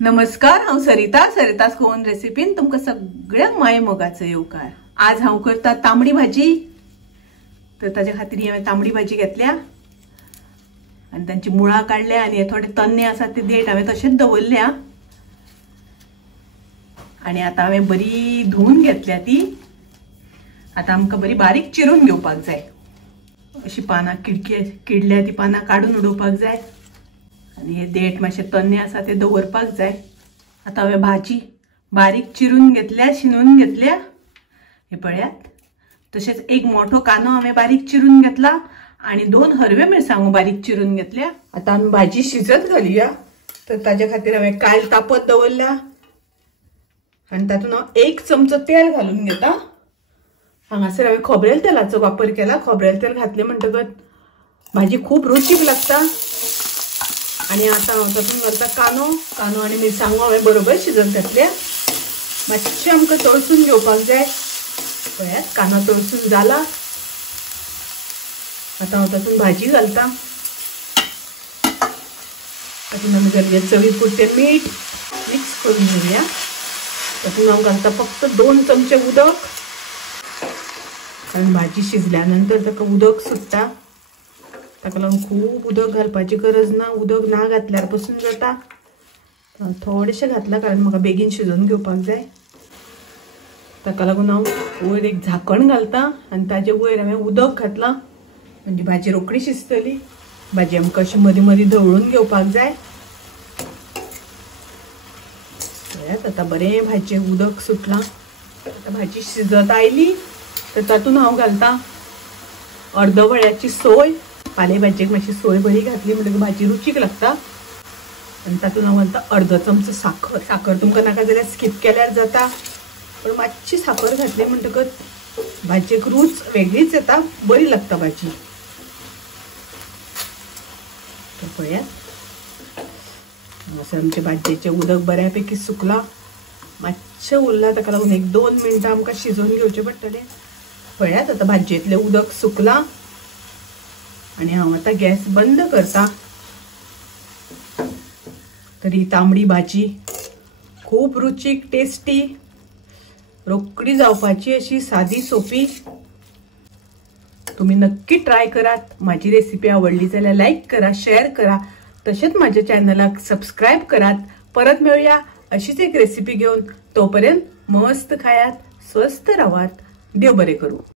नमस्कार, हांव सरितास गोवन रेसिपीन तुमकां सगळ्यांक माये मोगाचो येवकार। आज हांव करता तांबडी भाजी। तर ताजे खातीर हांवें तांबडी भाजी घेतल्या आनी तांची मुळां काडल्या आनी हे थोडे तन्ने आसात ते देठ हांवें तशेंच दवरल्या आनी आतां हांवें बरी धुवन घेतल्या ती। आतां आमकां बरी बारीक चिरून घेवपाक जाय। अशी पानां किडल्या ती पानां काडून उडोवपाक जाय आनी हे देठ मातशे तन्ने आसा ते दवरपाक जाय। आतां हांवें भाजी बारीक चिरून घेतल्या, शिनून घेतल्या, हे पळयात। तशेंच एक मोठो कांदो हांवें बारीक चिरून घेतला आनी 2 हरव्यो मिरसांगो बारीक चिरून घेतल्या। आतां आमी भाजी शिजत घालुया। तर ताजे खातीर हांवें कायल तापत दवरल्या आनी तातूंत हांव 1 चमचो तेल घालून घेता। हांगासर हांवें खोबरेल तेलाचो वापर केला। खोबरेल तेल घातले म्हणटकच भाजी खूब रुचीक लागता। आणि आता हांव तातूंत घालता कांदो आनी मिरसांगो हांवें बरोबर शिजत घातल्या। मातशें आमकां तळसून घेवपाक जाय। पळयात कांदो तळसून जाला। आतां हांव तातूंत भाजी घालता। तातूंत आमी घालया चवी पुरतें मीठ, मिक्स करून घेवया। तातूंत हांव घालता फक्त 2 चमचे उदक, कारण भाजी शिजल्या नंतर ताका उदक सुट्टा। ताका लागून खूब उदक घालपाची गरज ना। उदक ना घातल्यार पसून जाता। थोडेशें घातला कारण म्हाका बेगीन शिजोवन घेवपाक जाय। ताका लागून हांव वयर एक झाकण घालता आनी ताजे वयर हांवें उदक घातलां, म्हणजे भाजी रोखडी शिजतली। भाजी आमकां अशी मदीं मदीं धवळून घेवपाक जाय। आतां बरें भाजयेक उदक सुटलां। आतां भाजी शिजत आयली तर तातूंत हांव घालता अर्द वळ्याची सोय। पाले भाजयेक मातशी सोय बरी घातली म्हणटकीर भाजी रुचीक लागता। आनी तातूंत हांव घालता अर्द चमचो साखर। साखर तुमकां नाका जाल्यार स्कीप केल्यार जाता, पण मातशी साखर घातली म्हणटकच भाजयेक रूच वेगळीच येता, बरी लागता भाजी। तर पळयात हांगासर आमचे भाजयेचें उदक बऱ्यापैकी सुकलां। मातशें उरलां, ताका लागून 1-2 मिनटां आमकां शिजोवन घेवचें पडटलें। पळयात आतां भाजयेंतलें उदक सुकलां आनी हांव आतां गॅस बंद करता। तर ही तांबडी भाजी खूब रुचीक, टेस्टी, रोखडी जावपाची अशी सादी सोपी। तुम्ही नक्की ट्राय करात। माझी रेसिपी आवडली जाल्यार लाईक करा, शेअर करा, तसेच माझ्या चॅनलाक सबस्क्राईब करात। परत मिळूया अशीच एक रेसिपी घेऊन। तोपर्यंत मस्त खायात, स्वस्त राहात, देव बरे करू।